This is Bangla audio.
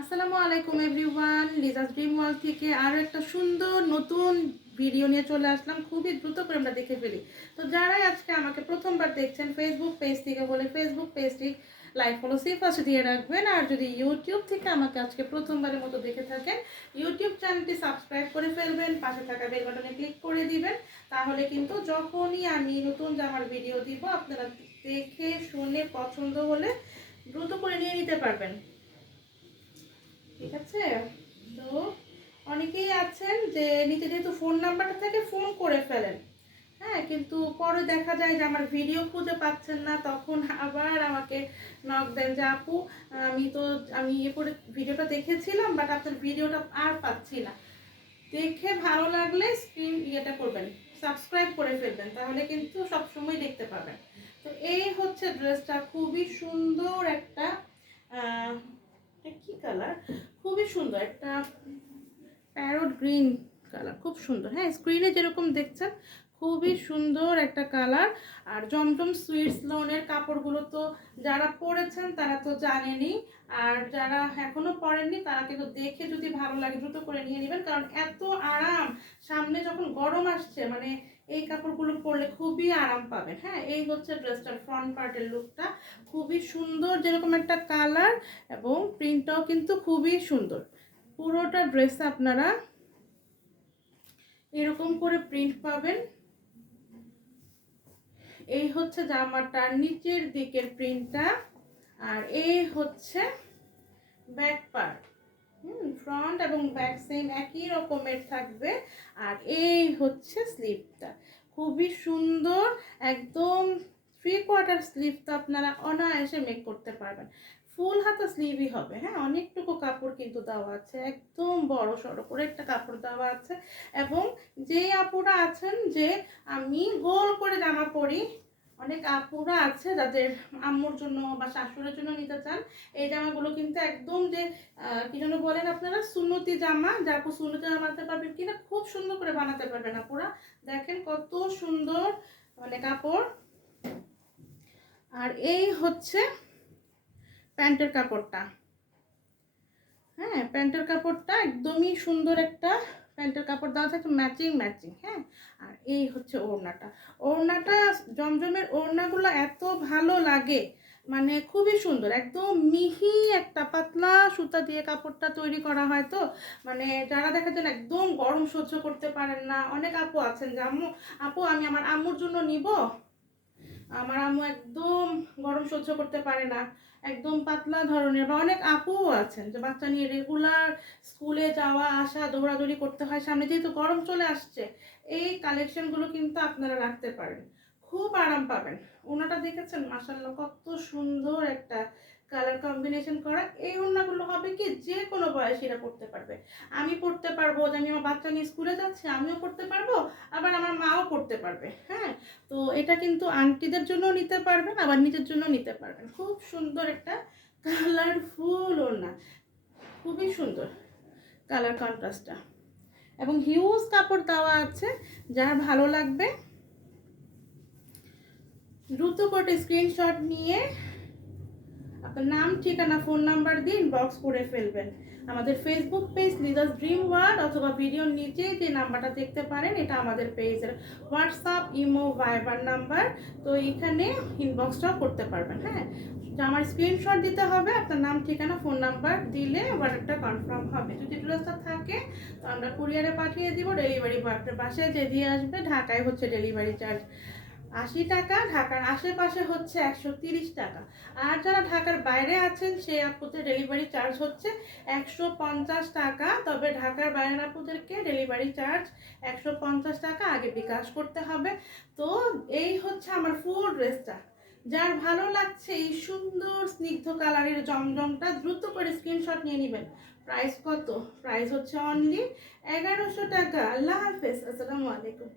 আসসালামু আলাইকুম এভরিওয়ান, লিজাস ড্রিম ওয়ার্ল্ড থেকে আরও একটা সুন্দর নতুন ভিডিও নিয়ে চলে আসলাম। খুবই দ্রুত করে আমরা দেখে ফেলি। তো যারাই আজকে আমাকে প্রথমবার দেখছেন ফেসবুক পেজ থেকে বলে ফেসবুক পেজটি লাইক ফলো সেই পাশে দিয়ে রাখবেন। আর যদি ইউটিউব থেকে আমাকে আজকে প্রথমবারের মতো দেখে থাকেন, ইউটিউব চ্যানেলটি সাবস্ক্রাইব করে ফেলবেন, পাশে থাকা বেল বাটনে ক্লিক করে দিবেন। তাহলে কিন্তু যখনই আমি নতুন জামার ভিডিও দিব আপনারা দেখে শুনে পছন্দ হলে দ্রুত করে নিয়ে নিতে পারবেন। ঠিক আছে। তো অনেকেই আছেন যে নিচে যেহেতু ফোন নাম্বারটা থেকে ফোন করে ফেলেন, হ্যাঁ, কিন্তু পরে দেখা যায় যে আমার ভিডিও খুঁজে পাচ্ছেন না, তখন আবার আমাকে নক দেন যে আপু আমি ইয়ে করে ভিডিওটা দেখেছিলাম বাট আপনার ভিডিওটা আর পাচ্ছি না। দেখে ভালো লাগলে ইয়েটা করবেন, সাবস্ক্রাইব করে ফেলবেন, তাহলে কিন্তু সবসময় দেখতে পাবেন। তো এই হচ্ছে ড্রেসটা, খুবই সুন্দর একটা কি কালার, খুবই সুন্দর একটা প্যারট গ্রিন কালার, খুব সুন্দর। হ্যাঁ, স্ক্রিনে যেরকম দেখছেন খুবই সুন্দর একটা কালার। আর জমজম সুইটস লোনের কাপড়গুলো তো যারা পরেছেন তারা তো জানেনই, আর যারা এখনো পরেননি তারা কিন্তু দেখে যদি ভালো লাগে দ্রুত করে নিয়ে নেবেন, কারণ এত আরাম। সামনে যখন গরম আসছে মানে এই কাপড়গুলো পরলে খুবই আরাম পাবেন। হ্যাঁ, এই হচ্ছে ড্রেসটার ফ্রন্ট পার্টের লুকটা, খুবই সুন্দর যেরকম একটা কালার, এবং প্রিন্টটাও কিন্তু খুবই সুন্দর। পুরোটা ড্রেসে আপনারা এরকম করে প্রিন্ট পাবেন। এই হচ্ছে জামাটার নিচের দিকের প্রিন্টটা, আর এই হচ্ছে ব্যাক পার্ট। ফ্রন্ট এবং ব্যাক সেম একই রকমের থাকবে। আর এই হচ্ছে স্লিভটা, খুবই সুন্দর, একদম 3/4 স্লিভ তো আপনারা অনায়াসে মেক করতে পারবেন। ফুল হাতা স্লিভই হবে। হ্যাঁ, অনেকটুকু কাপড় কিন্তু দেওয়া আছে, একদম বড় সড়ো করে একটা কাপড় দেওয়া আছে। এবং যে আপুরা আছেন যে আমি গোল করে জামা পরি, অনেক আপুরা আছে যাদের আম্মুর জন্য বা শাশুড়ের জন্য নিতে চান, এই জামাগুলো কিন্তু একদম যে কি যেন বলেন আপনারা, সুন্নতি জামা, যা আপু সুন্নতি জামা বানাতে পারবেন কিনা, খুব সুন্দর করে বানাতে পারবেন আপুরা। দেখেন কত সুন্দর মানে কাপড়। আর এই হচ্ছে প্যান্টের কাপড়টা। হ্যাঁ, প্যান্টের কাপড়টা একদমই সুন্দর একটা প্যান্টের কাপড় দেওয়া থাকে, ম্যাচিং ম্যাচিং। হ্যাঁ, আর এই হচ্ছে ওড়নাটা। ওড়নাটা জমজমের ওড়নাগুলো এত ভালো লাগে, মানে খুবই সুন্দর, একদম মিহি একটা পাতলা সুতা দিয়ে কাপড়টা তৈরি করা হয়। তো মানে যারা দেখা যায় একদম গরম সহ্য করতে পারেন না, অনেক আপু আছেন যে আপু আমি আমার আম্মুর জন্য নিব, আমার আম্মু একদম গরম সহ্য করতে পারে না, একদম পাতলা ধরনের। বা অনেক আপুও আছেন যে বাচ্চা নিয়ে রেগুলার স্কুলে যাওয়া আসা দৌড়াদৌড়ি করতে হয়, সামনে যেহেতু গরম চলে আসছে, এই কালেকশনগুলো কিন্তু আপনারা রাখতে পারেন, খুব আরাম পাবেন। ওনাটা দেখেছেন মাশাআল্লাহ কত সুন্দর একটা কালার কম্বিনেশন করা। এই ওড়নাগুলো হবে কি যে কোনো বয়সীরা পড়তে পারবে। আমি পড়তে পারবো, যে আমি আমার বাচ্চা নিয়ে স্কুলে যাচ্ছি আমিও পড়তে পারবো, আবার আমার মাও পড়তে পারবে। হ্যাঁ, তো এটা কিন্তু আন্টিদের জন্য নিতে পারবেন, আবার নিজের জন্য নিতে পারবেন। খুব সুন্দর একটা কালারফুল ওড়না, খুবই সুন্দর কালার কন্ট্রাস্টটা, এবং হিউজ কাপড় দেওয়া আছে। যার ভালো লাগবে দ্রুত করে স্ক্রিনশট নিয়ে আপনার নাম, ঠিকানা, ফোন নাম্বার দিয়ে ইনবক্স করে ফেলবেন। আমাদের Facebook page Liza's dream world, অথবা ভিডিওর নিচে যে নাম্বারটা দেখতে পারেন এটা আমাদের পেজের হোয়াটসঅ্যাপ, ইমো, ভাইবার নাম্বার। তো এখানে ইনবক্সটাও করতে পারবেন। হ্যাঁ, আমার স্ক্রিনশট দিতে হবে, আপনার নাম, ঠিকানা, ফোন নাম্বার দিলে অর্ডারটা কনফার্ম হবে। যদি ড্রেসটা থাকে তো আমরা কুরিয়ারে পাঠিয়ে দিব, ডেলিভারি বয় আপনার বাসায় যে দিয়ে আসবে। ঢাকায় হচ্ছে ডেলিভারি চার্জ 80 টাকা, ঢাকার আশেপাশে হচ্ছে 130 টাকা। আর যারা ঢাকার বাইরে আছেন সেই আপুদের ডেলিভারি চার্জ হচ্ছে 150 টাকা। তবে ঢাকার বাইরের আপুদেরকে ডেলিভারি চার্জ 150 টাকা আগে বিকাশ করতে হবে। তো এই হচ্ছে আমার ফুল ড্রেসটা। যার ভালো লাগছে এই সুন্দর স্নিগ্ধ কালারের জমজমটা, দ্রুত করে স্ক্রিনশট নিয়ে নেবেন। প্রাইস কত? প্রাইস হচ্ছে অনলি 1100 টাকা। আল্লাহ হাফেজ, আসসালামু আলাইকুম।